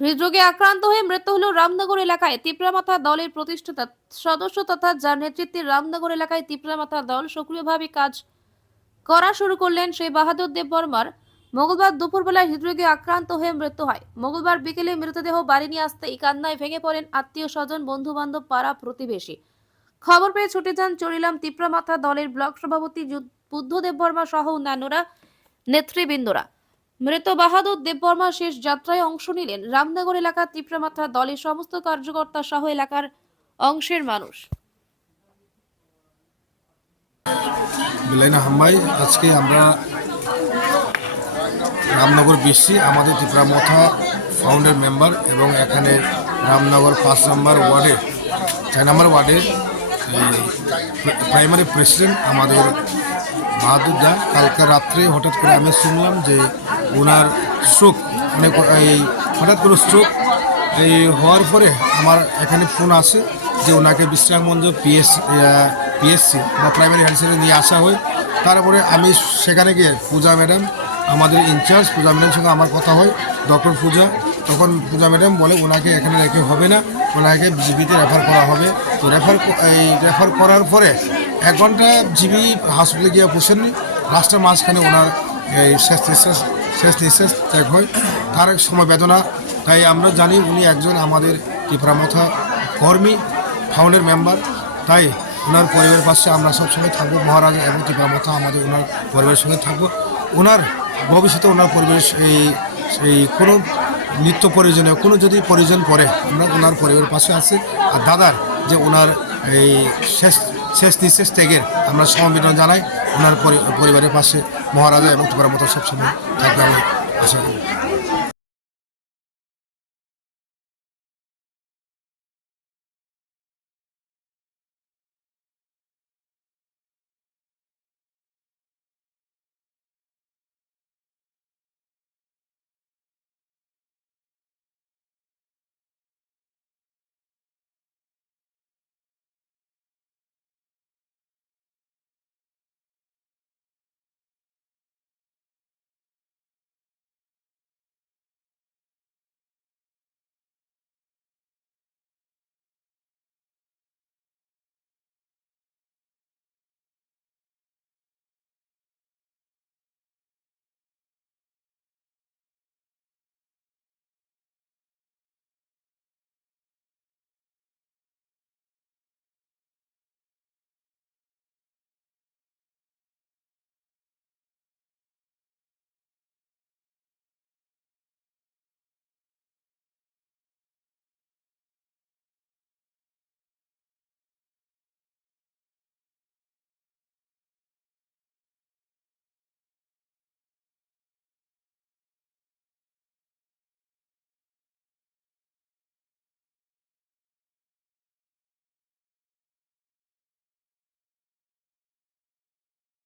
হৃদরোগে আক্রান্ত হয়ে মৃত্যু হল রামনগর এলাকায় তিপ্রামাথা দলের প্রতিষ্ঠাতা সদস্য তথা যার নেতৃত্বে রামনগর এলাকায় তিপ্রামাথা দল সক্রিয়ভাবে কাজ করা শুরু করলেন সেই বাহাদুর দেব বর্মার। মঙ্গলবার দুপুরবেলায় হৃদরোগে আক্রান্ত হয়ে মৃত্যু হয়। মঙ্গলবার বিকেলে মৃতদেহ বাড়ি নিয়ে আসতে আসতেই কান্নায় ভেঙে পড়েন আত্মীয় স্বজন বন্ধু বান্ধব পাড়া প্রতিবেশী। খবর পেয়ে ছুটে যান চড়িলাম তিপ্রামাথা দলের ব্লক সভাপতি বুদ্ধদেব বর্মা সহ অন্যান্যরা, নেতৃবৃন্দরা। মৃত বাহাদুর দেববর্মা শেষ যাত্রায় অংশ নিলেন রামনগর এলাকার তীব্রমাত্রা দলের সমস্ত কার্যকর্তা সহ এলাকার অংশের মানুষ। আজকে আমরা রামনগর বিসি আমাদের ত্রিপুরামথা ফাউন্ডার মেম্বার এবং এখানে রামনগর পাঁচ নম্বর ওয়ার্ডের, ছয় নম্বর ওয়ার্ডের প্রাইমারি প্রেসিডেন্ট আমাদের বাহাদুর দা। কালকে রাত্রে হঠাৎ করে আমি শুনলাম যে ওনার স্ট্রোক অনেক এই হঠাৎ করে স্ট্রোক এই হওয়ার পরে আমার এখানে ফোন আসে যে ওনাকে বিশ্রামগঞ্জ পিএস পিএসসি বা প্রাইমারি হেলথ সেন্টারে নিয়ে আসা হয়। তারপরে আমি সেখানে গিয়ে পূজা ম্যাডাম, আমাদের ইনচার্জ পূজা ম্যাডামের সঙ্গে আমার কথা হয় ডক্টর পূজা। তখন পূজা ম্যাডাম বলে, ওনাকে এখানে রেখে হবে না, ওনাকে জিবিতে রেফার করা হবে। তো রেফার এই রেফার করার পরে এক ঘণ্টা জিবি হাসপাতালে গিয়ে বসেননি। লাস্টের মাঝখানে ওনার এই শেষ শেষ নিঃশ্বাস ত্যাগ হয়। তার সময় বেদনা তাই আমরা জানি উনি একজন আমাদের ত্রিপুরামথা কর্মী ফাউন্ডের মেম্বার তাই ওনার পরিবারের পাশে আমরা সবসময় থাকব। মহারাজ এবং ত্রিপুরামথা আমাদের ওনার পরিবারের সঙ্গে থাকব। ওনার ভবিষ্যতে ওনার পরিবেশ এই এই কোনো নিত্য প্রয়োজনীয়, কোনো যদি প্রয়োজন পড়ে, আমরা ওনার পরিবারের পাশে আছি। আর দাদার যে ওনার এই শেষ শেষ নিঃশেষ ত্যাগের আমরা সমবেদনা জানাই। ওনার পরি- পরিবারের পাশে মহারাজা এবং ত্রিপুরামথা সবসময় থাকবে আমি আশা করি।